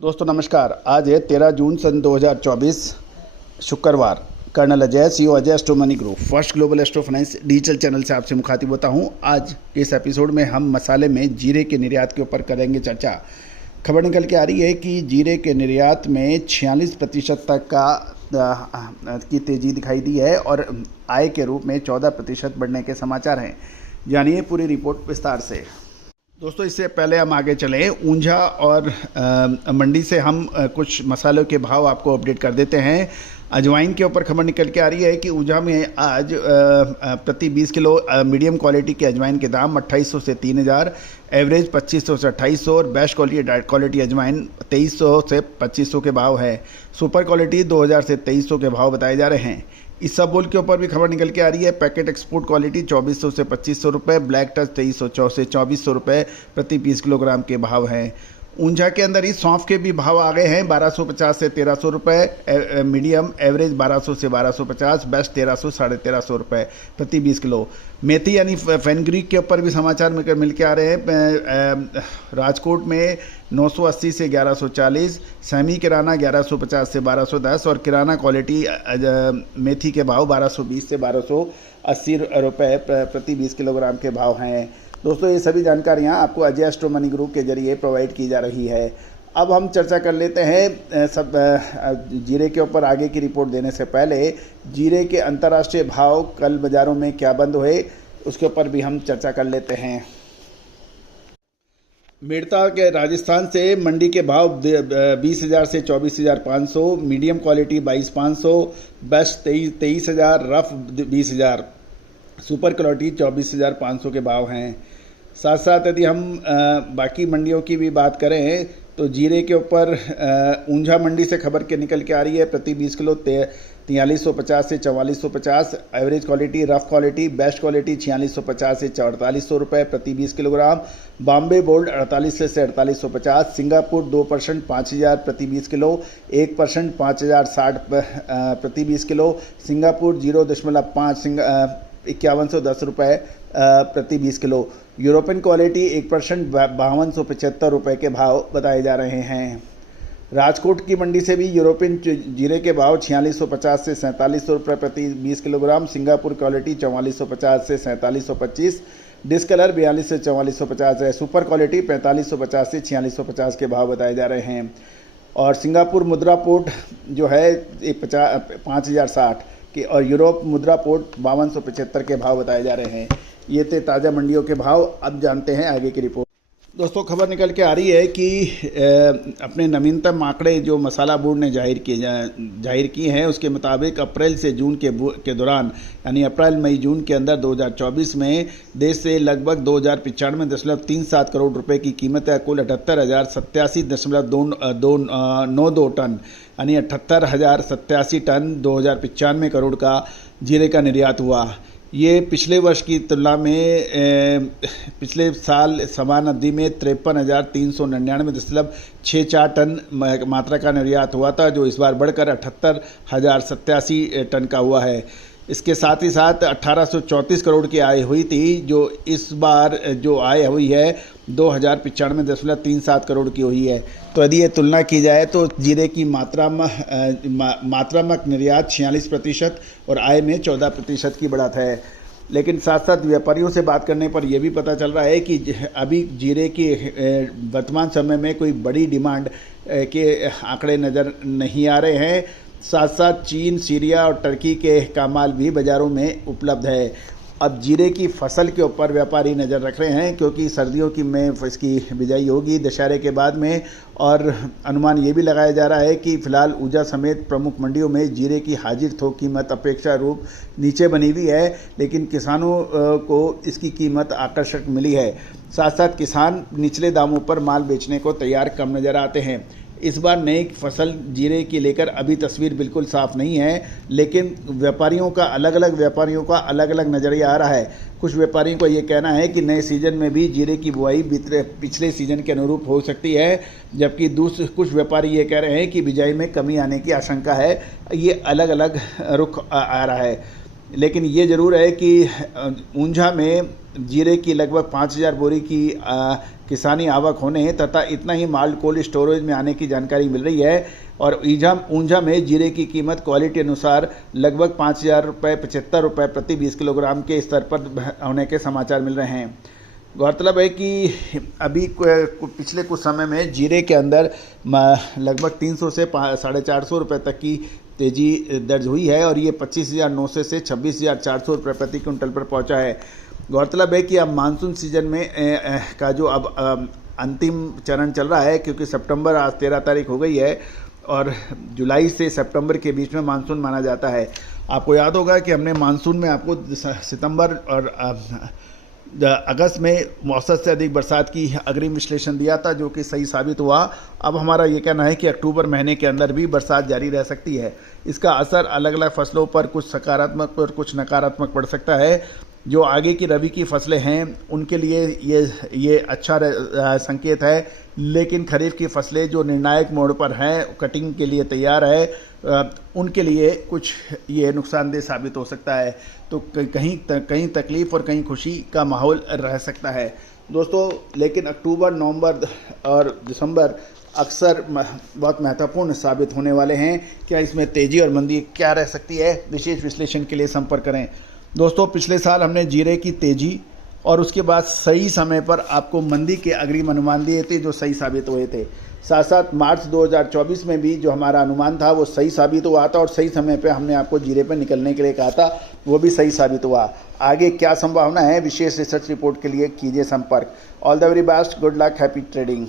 दोस्तों नमस्कार। आज है 13 जून सन 2024 शुक्रवार। Colonel Ajay, CEO Ajay astro money group first global astro finance digital channel से आपसे मुखातिब होता हूं। आज के इस एपिसोड में हम मसाले में जीरे के निर्यात के ऊपर करेंगे चर्चा। खबर निकल के आ रही है कि जीरे के निर्यात में 46% तक की तेज़ी दिखाई दी है और आय के रूप में 14% बढ़ने के समाचार हैं। जानिए पूरी रिपोर्ट विस्तार से। दोस्तों इससे पहले हम आगे चलें, ऊंझा और मंडी से हम कुछ मसालों के भाव आपको अपडेट कर देते हैं। अजवाइन के ऊपर खबर निकल के आ रही है कि ऊंझा में आज प्रति 20 किलो मीडियम क्वालिटी के अजवाइन के दाम 2800 से 3000, एवरेज 2500 से 2800 और बेस्ट क्वालिटी अजवाइन 2300 से 2500 के भाव है। सुपर क्वालिटी 2000 से 2300 के भाव बताए जा रहे हैं। इसबगोल के ऊपर भी खबर निकल के आ रही है। पैकेट एक्सपोर्ट क्वालिटी 2400 से 2500 रुपये, ब्लैक टच 2300 से 2400 रुपये प्रति 20 किलोग्राम के भाव हैं। ऊंझा के अंदर ही सौंफ के भी भाव आ गए हैं। 1250 से 1300 रुपये मीडियम, एवरेज 1200 से 1250, बेस्ट 1300 साढ़े 1300 रुपये प्रति 20 किलो। मेथी यानी फेनग्रीक के ऊपर भी समाचार मिल के आ रहे हैं। राजकोट में 980 से 1140, सेमी किराना 1150 से 1210 और किराना क्वालिटी मेथी के भाव 1220 से 1280 रुपये प्रति 20 किलोग्राम के भाव हैं। दोस्तों ये सभी जानकारियाँ आपको अजय एस्ट्रो मनी ग्रुप के जरिए प्रोवाइड की जा रही है। अब हम चर्चा कर लेते हैं सब जीरे के ऊपर। आगे की रिपोर्ट देने से पहले जीरे के अंतर्राष्ट्रीय भाव कल बाज़ारों में क्या बंद हुए उसके ऊपर भी हम चर्चा कर लेते हैं। मेड़ता के राजस्थान से मंडी के भाव 20,000 से 24,500, medium quality 22,500, best 23,000, rough 20,000, super quality 24,500 के भाव हैं। साथ साथ यदि हम बाकी मंडियों की भी बात करें तो जीरे के ऊपर ऊंझा मंडी से खबर के निकल के आ रही है। प्रति 20 किलो 4350 से 4450, average quality, rough quality, best quality 4650 से 4400 रुपये प्रति 20 किलोग्राम। बॉम्बे बोल्ड 48 से 4850, सिंगापुर 2% 5000 प्रति 20 किलो, 1% 5060 प्रति 20 किलो, सिंगापुर 0.5 5110 रुपये प्रति 20 किलो। यूरोपियन क्वालिटी 1% 5275 रुपये के भाव बताए जा रहे हैं। राजकोट की मंडी से भी यूरोपियन जीरे के भाव 4650 से 4700 रुपये प्रति 20 किलोग्राम, सिंगापुर क्वालिटी 4450 से 4725, डिस्कलर 42 से 4450 है, सुपर क्वालिटी 4550 से 4650 के भाव बताए जा रहे हैं। और सिंगापुर मुद्रा पोर्ट जो है 5060 के और यूरोप मुद्रा पोर्ट 5275 के भाव बताए जा रहे हैं। ये थे ताज़ा मंडियों के भाव। अब जानते हैं आगे की रिपोर्ट। दोस्तों खबर निकल के आ रही है कि अपने नवीनतम आंकड़े जो मसाला बोर्ड ने जाहिर किए हैं उसके मुताबिक अप्रैल से जून के दौरान यानी अप्रैल मई जून के अंदर 2024 में देश से लगभग 2095.37 करोड़ रुपए की कीमत है। कुल 78,087.292 टन यानी 78,087 टन 2095 करोड़ का जीरे का निर्यात हुआ। ये पिछले वर्ष की तुलना में पिछले साल समान अवधि में 53,399.64 टन मात्रा का निर्यात हुआ था, जो इस बार बढ़कर 78,087 टन का हुआ है। इसके साथ ही साथ 1834 करोड़ की आय हुई थी, जो इस बार जो आय हुई है 2095.37 करोड़ की हुई है। तो यदि ये तुलना की जाए तो जीरे की मात्रात्मक निर्यात 46% और आय में 14% की बढ़त है। लेकिन साथ साथ व्यापारियों से बात करने पर यह भी पता चल रहा है कि अभी जीरे की वर्तमान समय में कोई बड़ी डिमांड के आंकड़े नज़र नहीं आ रहे हैं। साथ साथ चीन, सीरिया और टर्की के का माल भी बाज़ारों में उपलब्ध है। अब जीरे की फसल के ऊपर व्यापारी नज़र रख रहे हैं क्योंकि सर्दियों की में इसकी बिजाई होगी दशहरे के बाद में, और अनुमान ये भी लगाया जा रहा है कि फ़िलहाल ऊंझा समेत प्रमुख मंडियों में जीरे की हाजिर थोक कीमत अपेक्षा रूप नीचे बनी हुई है, लेकिन किसानों को इसकी कीमत आकर्षक मिली है। साथ साथ किसान निचले दामों पर माल बेचने को तैयार कम नज़र आते हैं। इस बार नई फसल जीरे की लेकर अभी तस्वीर बिल्कुल साफ नहीं है, लेकिन व्यापारियों का अलग अलग नज़रिया आ रहा है। कुछ व्यापारियों को ये कहना है कि नए सीज़न में भी जीरे की बुआई पिछले सीज़न के अनुरूप हो सकती है, जबकि कुछ व्यापारी ये कह रहे हैं कि बिजाई में कमी आने की आशंका है। ये अलग अलग रुख आ रहा है। लेकिन ये ज़रूर है कि ऊंझा में जीरे की लगभग 5,000 बोरी की किसानी आवक होने तथा इतना ही माल कोल्ड स्टोरेज में आने की जानकारी मिल रही है। और ऊंझा में जीरे की कीमत क्वालिटी अनुसार लगभग 5,000 रुपये 75 रुपये प्रति 20 किलोग्राम के स्तर पर होने के समाचार मिल रहे हैं। गौरतलब है कि अभी पिछले कुछ समय में जीरे के अंदर लगभग 300 से 450 रुपये तक की तेज़ी दर्ज हुई है और ये 25,900 से 26,400 रुपये प्रति क्विंटल पर पहुंचा है। गौरतलब है कि अब मानसून सीजन में का जो अब अंतिम चरण चल रहा है, क्योंकि सितंबर आज 13 तारीख हो गई है और जुलाई से सितंबर के बीच में मानसून माना जाता है। आपको याद होगा कि हमने मानसून में आपको सितंबर और अगस्त में औसत से अधिक बरसात की अग्रिम विश्लेषण दिया था, जो कि सही साबित हुआ। अब हमारा ये कहना है कि अक्टूबर महीने के अंदर भी बरसात जारी रह सकती है। इसका असर अलग अलग फसलों पर कुछ सकारात्मक और कुछ नकारात्मक पड़ सकता है। जो आगे की रबी की फसलें हैं उनके लिए ये अच्छा संकेत है, लेकिन खरीफ की फसलें जो निर्णायक मोड़ पर हैं, कटिंग के लिए तैयार है, उनके लिए कुछ ये नुकसानदेह साबित हो सकता है। तो कहीं तकलीफ़ और कहीं खुशी का माहौल रह सकता है दोस्तों। लेकिन अक्टूबर, नवंबर और दिसंबर अक्सर बहुत महत्वपूर्ण साबित होने वाले हैं। क्या इसमें तेज़ी और मंदी क्या रह सकती है? विशेष विश्लेषण के लिए संपर्क करें दोस्तों। पिछले साल हमने जीरे की तेज़ी और उसके बाद सही समय पर आपको मंदी के अग्रिम अनुमान दिए थे, जो सही साबित हुए थे। साथ साथ मार्च 2024 में भी जो हमारा अनुमान था वो सही साबित हुआ था और सही समय पे हमने आपको जीरे पे निकलने के लिए कहा था, वो भी सही साबित हुआ। आगे क्या संभावना है, विशेष रिसर्च रिपोर्ट के लिए कीजिए संपर्क। All the very best, good luck, happy trading.